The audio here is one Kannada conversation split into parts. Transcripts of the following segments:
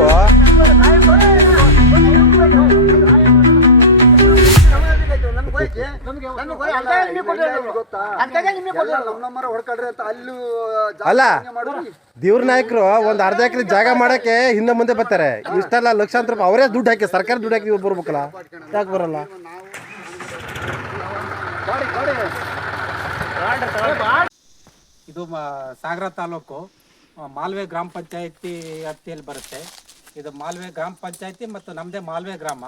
ನಾಯಕರು ಅಲ್ಲ, ದೇವ್ರ ನಾಯಕರು ಒಂದ್ ಅರ್ಧ ಎಕರೆ ಜಾಗ ಮಾಡಕ್ಕೆ ಹಿಂದೆ ಮುಂದೆ ಬರ್ತಾರೆ. ಇಷ್ಟೆಲ್ಲ ಲಕ್ಷಾಂತರ ರೂಪಾಯಿ ಅವರೇ ದುಡ್ಡು ಹಾಕಿ, ಸರ್ಕಾರ ದುಡ್ಡು ಹಾಕಿ ಇವ್ರು ಬರ್ಬೇಕಲ್ಲ, ಯಾಕೆ ಬರಲ್ಲ? ಇದು ಸಾಗರ ತಾಲೂಕು ಮಾಲ್ವೆ ಗ್ರಾಮ ಪಂಚಾಯತಿ ವ್ಯಾಪ್ತಿಯಲ್ಲಿ ಬರುತ್ತೆ. ಇದು ಮಾಲ್ವೆ ಗ್ರಾಮ ಪಂಚಾಯತಿ ಮತ್ತು ನಮ್ಮದೇ ಮಾಲ್ವೆ ಗ್ರಾಮ.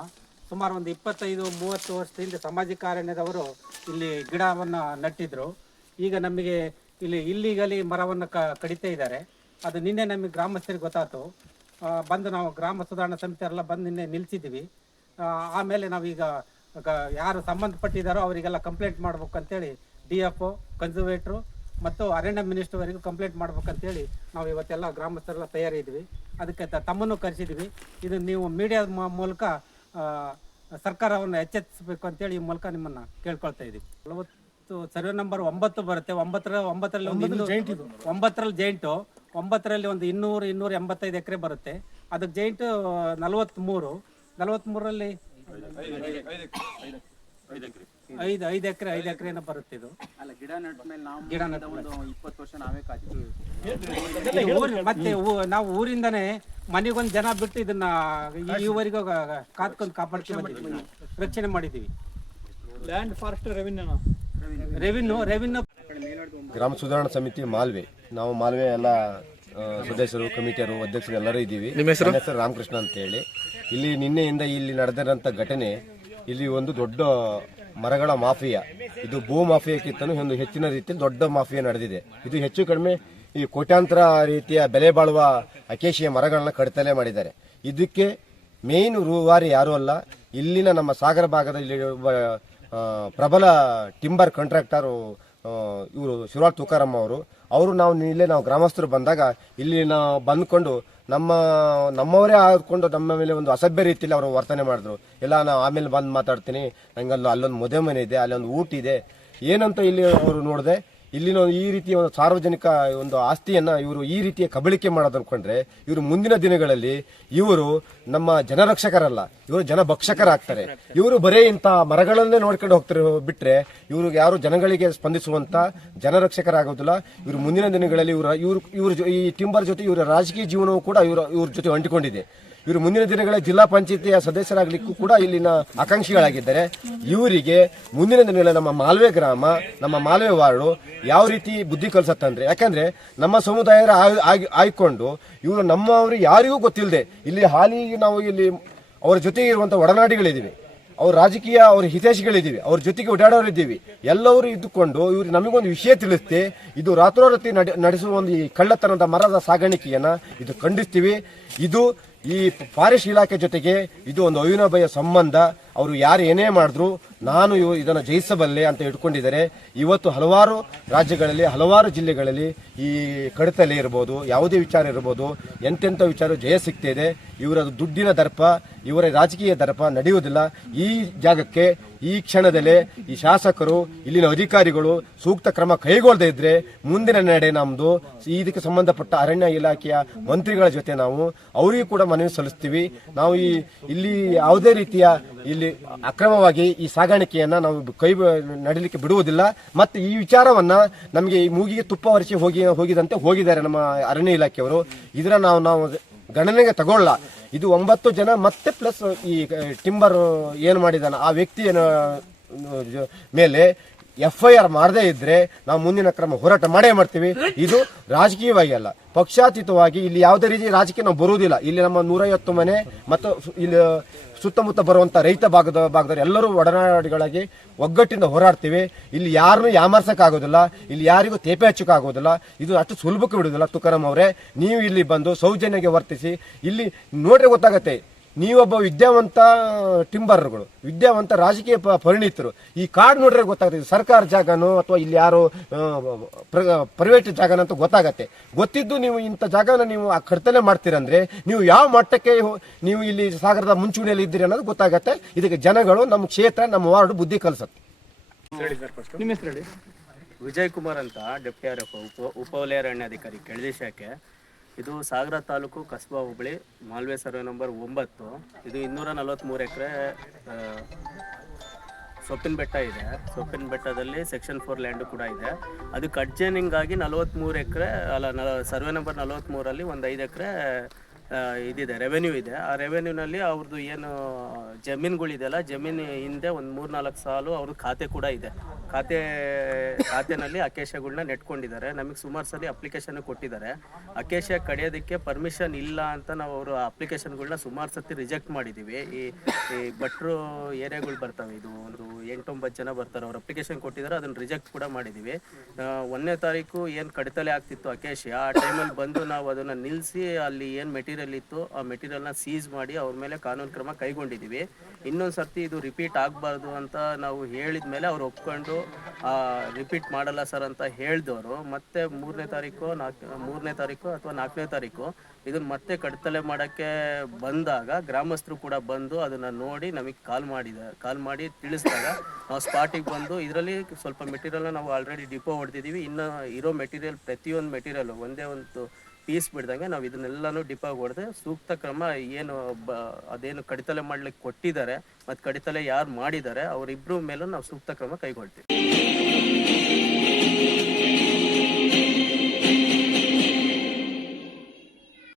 ಸುಮಾರು ಒಂದು 25-30 ವರ್ಷದಿಂದ ಸಾಮಾಜಿಕ ಅರಣ್ಯದವರು ಇಲ್ಲಿ ಗಿಡವನ್ನು ನಟ್ಟಿದ್ರು. ಈಗ ನಮಗೆ ಇಲ್ಲಿಗಲಿ ಮರವನ್ನು ಕಡಿತಾ ಇದ್ದಾರೆ. ಅದು ನಿನ್ನೆ ನಮಗೆ ಗ್ರಾಮಸ್ಥರಿಗೆ ಗೊತ್ತಾಯ್ತು. ಬಂದು ನಾವು ಗ್ರಾಮ ಸುಧಾರಣಾ ಸಮಿತಿಯವರೆಲ್ಲ ಬಂದು ನಿನ್ನೆ ನಿಲ್ಲಿಸಿದ್ದೀವಿ. ಆಮೇಲೆ ನಾವೀಗ ಯಾರು ಸಂಬಂಧಪಟ್ಟಿದ್ದಾರೋ ಅವರಿಗೆಲ್ಲ ಕಂಪ್ಲೇಂಟ್ ಮಾಡ್ಬೇಕಂತೇಳಿ DFO, ಕನ್ಸರ್ವೇಟ್ರು ಮತ್ತು ಅರಣ್ಯ ಮಿನಿಸ್ಟರ್ವರೆಗೂ ಕಂಪ್ಲೇಂಟ್ ಮಾಡ್ಬೇಕಂತೇಳಿ ನಾವು ಇವತ್ತೆಲ್ಲ ಗ್ರಾಮಸ್ಥರೆಲ್ಲ ತಯಾರಿದ್ವಿ. ಅದಕ್ಕೆ ತಮ್ಮನ್ನು ಕರೆಸಿದ್ವಿ. ಇದು ನೀವು ಮೀಡಿಯಾದ ಮೂಲಕ ಸರ್ಕಾರವನ್ನು ಎಚ್ಚೆತ್ತಿಸಬೇಕು ಅಂತೇಳಿ ಈ ಮೂಲಕ ನಿಮ್ಮನ್ನು ಕೇಳ್ಕೊಳ್ತಾ ಇದ್ದೀವಿ. 40 ಸರ್ವೆ ನಂಬರ್ 9 ಬರುತ್ತೆ. 9ರಲ್ಲಿ ಒಂದು ಜೈಂಟು, 9ರಲ್ಲಿ ಒಂದು 285 ಎಕರೆ ಬರುತ್ತೆ. ಅದಕ್ಕೆ ಜೈಂಟು 43ರಲ್ಲಿ 5 ಎಕರೆ ಬರುತ್ತೆ. ಇದು ಗಿಡ ನಟ್ಟ ಮೇಲೆ 20 ವರ್ಷ ನಾವೇ ಮತ್ತೆ ನಾವು ಊರಿಂದನೇ ಮನೆಗೊಂದು ಜನ ಬಿಟ್ಟು ಇದನ್ನ ಈವರೆಗೂ ಕಾತ್ಕೊಂಡು ಕಾಪಾಡ್ಕೊಂಡು ಬಂದಿದ್ದೀವಿ, ರಕ್ಷಣೆ ಮಾಡಿದ್ದೀವಿ. ಲ್ಯಾಂಡ್ ಫಾರೆಸ್ಟ್ ರೆವಿನ್ಯೂ ಗ್ರಾಮ ಸುಧಾರಣಾ ಸಮಿತಿ ಮಾಲ್ವೆ, ನಾವು ಮಾಲ್ವೆ ಎಲ್ಲ ಸದಸ್ಯರು, ಕಮಿಟಿಯರು, ಅಧ್ಯಕ್ಷರು ಎಲ್ಲರೂ ಇದ್ದೀವಿ. ನಿಮ್ಮ ಹೆಸರು ರಾಮಕೃಷ್ಣ ಅಂತ ಹೇಳಿ. ಇಲ್ಲಿ ನಿನ್ನೆಯಿಂದ ಇಲ್ಲಿ ನಡೆದಿರೋಂಥ ಘಟನೆ, ಇಲ್ಲಿ ಒಂದು ದೊಡ್ಡ ಮರಗಳ ಮಾಫಿಯಾ, ಇದು ಭೂ ಮಾಫಿಯಾಕ್ಕಿಂತಲೂ ಒಂದು ಹೆಚ್ಚಿನ ರೀತಿಯಲ್ಲಿ ದೊಡ್ಡ ಮಾಫಿಯಾ ನಡೆದಿದೆ. ಇದು ಹೆಚ್ಚು ಕಡಿಮೆ ಈ ಕೋಟ್ಯಾಂತರ ರೀತಿಯ ಬೆಲೆ ಬಾಳುವ ಅಕೇಶಿಯ ಮರಗಳನ್ನ ಕಡಿತಲೆ ಮಾಡಿದ್ದಾರೆ. ಇದಕ್ಕೆ ಮೇನ್ ರೂವಾರಿ ಯಾರೂ ಅಲ್ಲ, ಇಲ್ಲಿನ ನಮ್ಮ ಸಾಗರ ಭಾಗದಲ್ಲಿ ಪ್ರಬಲ ಟಿಂಬರ್ ಕಾಂಟ್ರಾಕ್ಟರು ಇವರು ಶಿವರಾಜ್ ತುಕಾರಾಮ್ ಅವರು ನಾವು ಗ್ರಾಮಸ್ಥರು ಬಂದಾಗ ಇಲ್ಲಿ ನಾವು ಬಂದ್ಕೊಂಡು ನಮ್ಮವರೇ ಆದ್ಕೊಂಡು ನಮ್ಮ ಮೇಲೆ ಒಂದು ಅಸಭ್ಯ ರೀತಿಯಲ್ಲಿ ಅವರು ವರ್ತನೆ ಮಾಡಿದ್ರು. ಎಲ್ಲ ನಾನು ಆಮೇಲೆ ಬಂದು ಮಾತಾಡ್ತೀನಿ, ನಂಗೆ ಅಲ್ಲೊಂದು ಮದುವೆ ಮನೆ ಇದೆ, ಅಲ್ಲೊಂದು ಊಟ ಇದೆ ಏನಂತ ಇಲ್ಲಿ ಅವರು ನೋಡಿದೆ. ಇಲ್ಲಿನ ಈ ರೀತಿಯ ಒಂದು ಸಾರ್ವಜನಿಕ ಒಂದು ಆಸ್ತಿಯನ್ನ ಇವರು ಈ ರೀತಿಯ ಕಬಳಿಕೆ ಮಾಡೋದು ಅನ್ಕೊಂಡ್ರೆ, ಇವರು ಮುಂದಿನ ದಿನಗಳಲ್ಲಿ ಇವರು ನಮ್ಮ ಜನರಕ್ಷಕರಲ್ಲ, ಇವರು ಜನಭಕ್ಷಕರಾಗ್ತಾರೆ. ಇವರು ಬರೇ ಇಂಥ ಮರಗಳನ್ನೇ ನೋಡ್ಕೊಂಡು ಹೋಗ್ತಾರೆ ಬಿಟ್ರೆ ಇವರು ಯಾರು ಜನಗಳಿಗೆ ಸ್ಪಂದಿಸುವಂತ ಜನರಕ್ಷಕರಾಗೋದಿಲ್ಲ. ಇವರು ಮುಂದಿನ ದಿನಗಳಲ್ಲಿ ಇವರು ಈ ಟಿಂಬರ್ ಜೊತೆ ಇವರ ರಾಜಕೀಯ ಜೀವನವೂ ಕೂಡ ಇವ್ರ ಜೊತೆ ಅಂಟಿಕೊಂಡಿದೆ. ಇವರು ಮುಂದಿನ ದಿನಗಳಲ್ಲಿ ಜಿಲ್ಲಾ ಪಂಚಾಯತಿಯ ಸದಸ್ಯರಾಗಲಿಕ್ಕೂ ಕೂಡ ಇಲ್ಲಿನ ಆಕಾಂಕ್ಷಿಗಳಾಗಿದ್ದಾರೆ. ಇವರಿಗೆ ಮುಂದಿನ ದಿನಗಳಲ್ಲಿ ನಮ್ಮ ಮಾಲ್ವೆ ಗ್ರಾಮ, ನಮ್ಮ ಮಾಲ್ವೆ ವಾರ್ಡು ಯಾವ ರೀತಿ ಬುದ್ಧಿ ಕಲಿಸತ್ತಂದ್ರೆ, ಯಾಕಂದ್ರೆ ನಮ್ಮ ಸಮುದಾಯ ಆಯ್ಕೊಂಡು ಇವರು ನಮ್ಮವರು ಯಾರಿಗೂ ಗೊತ್ತಿಲ್ಲದೆ ಇಲ್ಲಿ ನಾವು ಇಲ್ಲಿ ಅವರ ಜೊತೆಗೆ ಇರುವಂತಹ ಒಡನಾಡಿಗಳಿದ್ದೀವಿ, ಅವ್ರ ರಾಜಕೀಯ ಅವ್ರ ಹಿತೈಷಿಗಳಿದ್ದೀವಿ, ಅವ್ರ ಜೊತೆಗೆ ಓಡಾಡೋರಿದ್ದೀವಿ. ಎಲ್ಲರೂ ಇದ್ದುಕೊಂಡು ಇವ್ರು ನಮಗೊಂದು ವಿಷಯ ತಿಳಿಸುತ್ತೆ. ಇದು ರಾತ್ರೋರಾತ್ರಿ ನಡೆಸುವ ಒಂದು ಈ ಕಳ್ಳತನದ ಮರದ ಸಾಗಾಣಿಕೆಯನ್ನ ಇದು ಖಂಡಿಸ್ತೀವಿ. ಇದು ಈ ಫಾರೆಸ್ಟ್ ಇಲಾಖೆ ಜೊತೆಗೆ ಇದು ಒಂದು ಅವಿನಾಭಾವ ಸಂಬಂಧ. ಅವರು ಯಾರು ಏನೇ ಮಾಡಿದ್ರು ನಾನು ಇದನ್ನು ಜಯಿಸಬಲ್ಲೆ ಅಂತ ಇಟ್ಕೊಂಡಿದ್ದಾರೆ. ಇವತ್ತು ಹಲವಾರು ರಾಜ್ಯಗಳಲ್ಲಿ, ಹಲವಾರು ಜಿಲ್ಲೆಗಳಲ್ಲಿ ಈ ಕಡತಲೆ ಇರ್ಬೋದು, ಯಾವುದೇ ವಿಚಾರ ಇರ್ಬೋದು, ಎಂತೆಂಥ ವಿಚಾರ ಜಯ ಸಿಗ್ತಿದೆ. ಇವರ ದುಡ್ಡಿನ ದರ್ಪ, ಇವರ ರಾಜಕೀಯ ದರ್ಪ ನಡೆಯುವುದಿಲ್ಲ. ಈ ಜಾಗಕ್ಕೆ ಈ ಕ್ಷಣದಲ್ಲೇ ಈ ಶಾಸಕರು, ಇಲ್ಲಿನ ಅಧಿಕಾರಿಗಳು ಸೂಕ್ತ ಕ್ರಮ ಕೈಗೊಳ್ಳದೇ ಇದ್ರೆ ಮುಂದಿನ ನಡೆ ನಮ್ದು. ಇದಕ್ಕೆ ಸಂಬಂಧಪಟ್ಟ ಅರಣ್ಯ ಇಲಾಖೆಯ ಮಂತ್ರಿಗಳ ಜೊತೆ ನಾವು ಅವರಿಗೂ ಕೂಡ ಮನವಿ ಸಲ್ಲಿಸ್ತೀವಿ. ನಾವು ಇಲ್ಲಿ ಯಾವುದೇ ರೀತಿಯ ಇಲ್ಲಿ ಅಕ್ರಮವಾಗಿ ಈ ಸಾಗಾಣಿಕೆಯನ್ನ ನಾವು ನಡೀಲಿಕ್ಕೆ ಬಿಡುವುದಿಲ್ಲ. ಮತ್ತೆ ಈ ವಿಚಾರವನ್ನ ನಮಗೆ ಈ ಮೂಗಿಗೆ ತುಪ್ಪ ಹೊರಿಸಿ ಹೋಗಿದಂತೆ ಹೋಗಿದ್ದಾರೆ ನಮ್ಮ ಅರಣ್ಯ ಇಲಾಖೆಯವರು. ಇದರ ನಾವು ಗಣನೆಗೆ ತಗೊಳ್ಳ. ಇದು 9 ಜನ ಮತ್ತೆ ಪ್ಲಸ್ ಈ ಟಿಂಬರ್ ಏನು ಮಾಡಿದಾನ ಆ ವ್ಯಕ್ತಿಯ ಮೇಲೆ FIR ಮಾಡದೇ ಇದ್ರೆ ನಾವು ಮುಂದಿನ ಕ್ರಮ ಹೋರಾಟ ಮಾಡೇ ಮಾಡ್ತೀವಿ. ಇದು ರಾಜಕೀಯವಾಗಿ ಅಲ್ಲ, ಪಕ್ಷಾತೀತವಾಗಿ ಇಲ್ಲಿ ಯಾವುದೇ ರೀತಿ ರಾಜಕೀಯ ನಾವು ಬರುವುದಿಲ್ಲ. ಇಲ್ಲಿ ನಮ್ಮ 150 ಮನೆ ಮತ್ತು ಇಲ್ಲಿ ಸುತ್ತಮುತ್ತ ಬರುವಂತ ರೈತ ಭಾಗದವರು ಎಲ್ಲರೂ ಒಡನಾಡಿಗಳಾಗಿ ಒಗ್ಗಟ್ಟಿಂದ ಹೋರಾಡ್ತೀವಿ. ಇಲ್ಲಿ ಯಾರನ್ನು ಯಾಮರ್ಸಕ್ಕಾಗೋದಿಲ್ಲ, ಇಲ್ಲಿ ಯಾರಿಗೂ ತೇಪೆ ಹಚ್ಚಕ್ಕಾಗೋದಿಲ್ಲ. ಇದು ಅಷ್ಟು ಸುಲಭಕ್ಕೆ ಬಿಡುವುದಿಲ್ಲ. ತುಕಾರಾಮ್ ಅವರೇ, ನೀವು ಇಲ್ಲಿ ಬಂದು ಸೌಜನ್ಯಗೆ ವರ್ತಿಸಿ. ಇಲ್ಲಿ ನೋಡ್ರೆ ಗೊತ್ತಾಗತ್ತೆ, ನೀವೊಬ್ಬ ವಿದ್ಯಾವಂತ ಟಿಂಬರ್ಗಳು, ವಿದ್ಯಾವಂತ ರಾಜಕೀಯ ಪರಿಣಿತರು. ಈ ಕಾರ್ಡ್ ನೋಡ್ರೆ ಗೊತ್ತಾಗುತ್ತೆ ಸರ್ಕಾರ ಜಾಗನೋ ಅಥವಾ ಇಲ್ಲಿ ಯಾರೋ ಪ್ರೈವೇಟ್ ಜಾಗನ ಅಂತ ಗೊತ್ತಾಗತ್ತೆ. ಗೊತ್ತಿದ್ದು ನೀವು ಇಂಥ ಜಾಗನ ನೀವು ಕಡ್ತಲೆ ಮಾಡ್ತೀರಂದ್ರೆ ನೀವು ಯಾವ ಮಟ್ಟಕ್ಕೆ ನೀವು ಇಲ್ಲಿ ಸಾಗರದ ಮುಂಚೂಣಿಯಲ್ಲಿ ಇದ್ದೀರಿ ಅನ್ನೋದು ಗೊತ್ತಾಗತ್ತೆ. ಇದಕ್ಕೆ ಜನಗಳು, ನಮ್ಮ ಕ್ಷೇತ್ರ, ನಮ್ಮ ವಾರ್ಡ್ ಬುದ್ಧಿ ಕಲಿಸತ್ತೆ. ನಿಮ್ಮ ಹೆಸರು ಹೇಳಿ. ವಿಜಯ್ ಕುಮಾರ್ ಅಂತ ಡೆಪ್ಟಿ ಆರ್ ಎಫ್ ಉಪವಲಯ ಅರಣ್ಯಾಧಿಕಾರಿ ಕೆಳದಿ ಶಾಖೆ. ಇದು ಸಾಗರ ತಾಲೂಕು ಕಸ್ಬಾ ಹೋಬಳಿ ಮಾಲ್ವೆ ಸರ್ವೆ ನಂಬರ್ 9. ಇದು 243 ಎಕರೆ ಸೊಪ್ಪಿನ ಬೆಟ್ಟ ಇದೆ. ಸೊಪ್ಪಿನ ಬೆಟ್ಟದಲ್ಲಿ ಸೆಕ್ಷನ್ 4 ಲ್ಯಾಂಡು ಕೂಡ ಇದೆ. ಅದಕ್ಕೆ ಅಡ್ಜೈನಿಂಗ್ ಆಗಿ 43 ಎಕರೆ ಸರ್ವೆ ನಂಬರ್ 43ಅಲ್ಲಿ ಒಂದು 5 ಎಕರೆ ಇದಿದೆ, ರೆವೆನ್ಯೂ ಇದೆ. ಆ ರೆವೆನ್ಯೂನಲ್ಲಿ ಅವ್ರದ್ದು ಏನು ಜಮೀನುಗಳಿದೆಯಲ್ಲ, ಜಮೀನು ಹಿಂದೆ ಒಂದು 3-4 ಸಾಲು ಅವ್ರದ್ದು ಖಾತೆ ಕೂಡ ಇದೆ. ಖಾತೆನಲ್ಲಿ ಅಕೇಶಗಳನ್ನ ನೆಟ್ಕೊಂಡಿದ್ದಾರೆ. ನಮಗೆ ಸುಮಾರು ಸಲ ಅಪ್ಲಿಕೇಶನ್ ಕೊಟ್ಟಿದ್ದಾರೆ. ಅಕೇಶ ಕಡಿಯೋದಕ್ಕೆ ಪರ್ಮಿಷನ್ ಇಲ್ಲ ಅಂತ ನಾವು ಅವರು ಅಪ್ಲಿಕೇಶನ್ಗಳನ್ನ ಸುಮಾರು ಸತಿ ರಿಜೆಕ್ಟ್ ಮಾಡಿದ್ದೀವಿ. ಈ ಭಟ್ರು ಏರಿಯಾಗಳು ಬರ್ತವೆ, ಇದು ಒಂದು 8-9 ಜನ ಬರ್ತಾರೆ. ಅವ್ರು ಅಪ್ಲಿಕೇಶನ್ ಕೊಟ್ಟಿದ್ದಾರೆ, ಅದನ್ನು ರಿಜೆಕ್ಟ್ ಕೂಡ ಮಾಡಿದ್ದೀವಿ. 1ನೇ ತಾರೀಕು ಏನು ಕಡಿತಲೆ ಆಗ್ತಿತ್ತು ಅಕೇಶ, ಆ ಟೈಮಲ್ಲಿ ಬಂದು ನಾವು ಅದನ್ನು ನಿಲ್ಲಿಸಿ ಅಲ್ಲಿ ಏನು ಮೆಟೀರಿಯಲ್ ಇತ್ತು ಆ ಮೆಟೀರಿಯಲ್ನ ಸೀಸ್ ಮಾಡಿ ಅವ್ರ ಮೇಲೆ ಕಾನೂನು ಕ್ರಮ ಕೈಗೊಂಡಿದ್ದೀವಿ. ಇನ್ನೊಂದು ಸರ್ತಿ ಇದು ರಿಪೀಟ್ ಆಗಬಾರ್ದು ಅಂತ ನಾವು ಹೇಳಿದ ಮೇಲೆ ಅವ್ರು ಒಪ್ಕೊಂಡು ರಿಪೀಟ್ ಮಾಡಲ್ಲ ಸರ್ ಅಂತ ಹೇಳಿದವರು ಮತ್ತೆ 3ನೇ ತಾರೀಕು ಅಥವಾ 4ನೇ ತಾರೀಕು ಇದನ್ನು ಮತ್ತೆ ಕಡ್ತಲೆ ಮಾಡೋಕ್ಕೆ ಬಂದಾಗ ಗ್ರಾಮಸ್ಥರು ಕೂಡ ಬಂದು ಅದನ್ನು ನೋಡಿ ನಮಗೆ ಕಾಲ್ ಮಾಡಿ ತಿಳಿಸಿದಾಗ ನಾವು ಸ್ಪಾಟಿಗೆ ಬಂದು ಇದರಲ್ಲಿ ಸ್ವಲ್ಪ ಮೆಟೀರಿಯಲ್ನ ನಾವು ಆಲ್ರೆಡಿ ಡಿಪೋ ಹೊಡೆದಿದ್ದೀವಿ. ಇನ್ನು ಇರೋ ಮೆಟೀರಿಯಲ್ ಪ್ರತಿಯೊಂದು ಮೆಟೀರಿಯಲ್ ಒಂದೇ ಒಂದು ಪೀಸ್ ಬಿಡ್ದಂಗೆ ನಾವು ಇದನ್ನೆಲ್ಲನೂ ಡಿಪೋ ಹೊಡೆದು ಸೂಕ್ತ ಕ್ರಮ ಏನು ಅದೇನು ಕಡಿತಲೆ ಮಾಡ್ಲಿಕ್ಕೆ ಕೊಟ್ಟಿದ್ದಾರೆ ಮತ್ತು ಕಡಿತಲೆ ಯಾರು ಮಾಡಿದ್ದಾರೆ ಅವರಿಬ್ಬರ ಮೇಲೂ ನಾವು ಸೂಕ್ತ ಕ್ರಮ ಕೈಗೊಳ್ತೀವಿ.